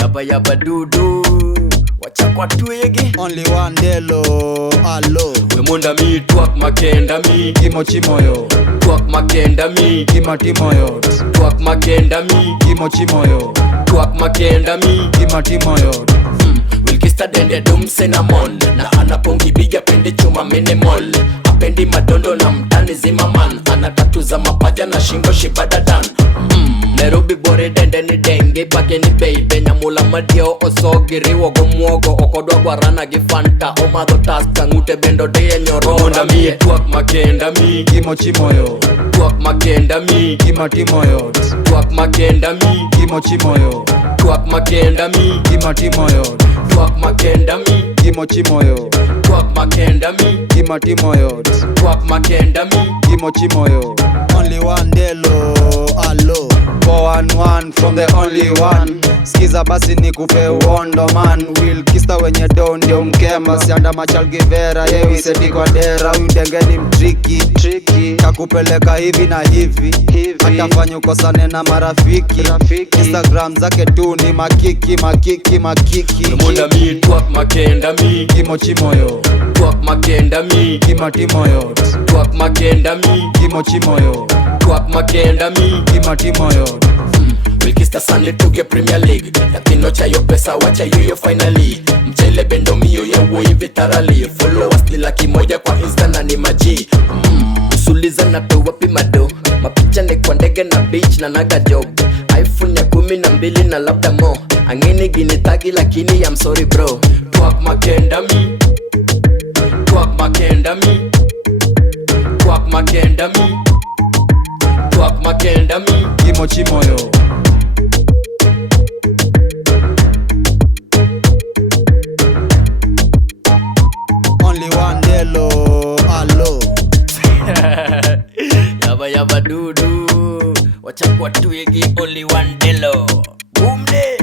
Yaba yaba dudu, wacha kwa tuege. Only one delo, allo. We munda mi, tuak makenda mi. Kimo chimoyo, Tuak makenda mi. kima timoyo. Tuak makenda mi. Kimo chimoyo, Tuak makenda mi. kima timoyo. Wilkista dende dum cinnamon. Na anapongi biga pende chuma minimal. Apendi madondo na mtani zima man. Ana tatu za mapaja na shingo shibadadan. Nairobi bore dende ni denge pake ni baby. Nyamula madio osogiri wogo mwogo. Okodwa guarana gifanta. Omadho taska ngute bendo deye nyoro. Munda mi tuak makenda mi. Kimo chimoyo, Tuak makenda mi. kima timoyo. Tuak makenda mi. Kimo chimoyo, Tuak makenda mi. kima timoyo. Tuak makenda mi. Kimo chimoyo, Tuak makenda mi. kima timoyo. Tuak makenda mi. Kimo chimoyo. Only one delo, allo. 411 from the only one. Skiza basi ni kupe uondo man. Wilkista wenye do ndio mkemba. Sianda machal givera yewi seti kwa dera. Huyu dengeni mtriki kakupeleka hivi na hivi. Atafanya ukosane na marafiki. Instagram zake tu ni makiki. Munda mi tuak makenda mi. Kimo chimoyo, Tuak makenda mi. kima timoyo. Tuak makenda mi. Kimo chimoyo, Tuak makenda mi. kima timoyo. Wilkista Sunday tuge Premier League. Yakino cha yo pesa wacha yuyo finally. Mchele bendo miyo ya woi vitarali. Followers ni laki moja kwa Insta na ni maji. Usuliza na to wapi mado. Mapicha ni kwa ndege na beach na naga job. iPhone ya 12 na labda mo. Angini gini tagi lakini I'm sorry bro. Tuak makenda mi. Tuak makenda mi. Tuak makenda mi. Tuak makenda mi. Kimo chimoyo, only one delo, allo. Yaba yaba dudu, wacha kwa tuegi only one delo. Boom day.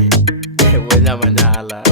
Wena manala.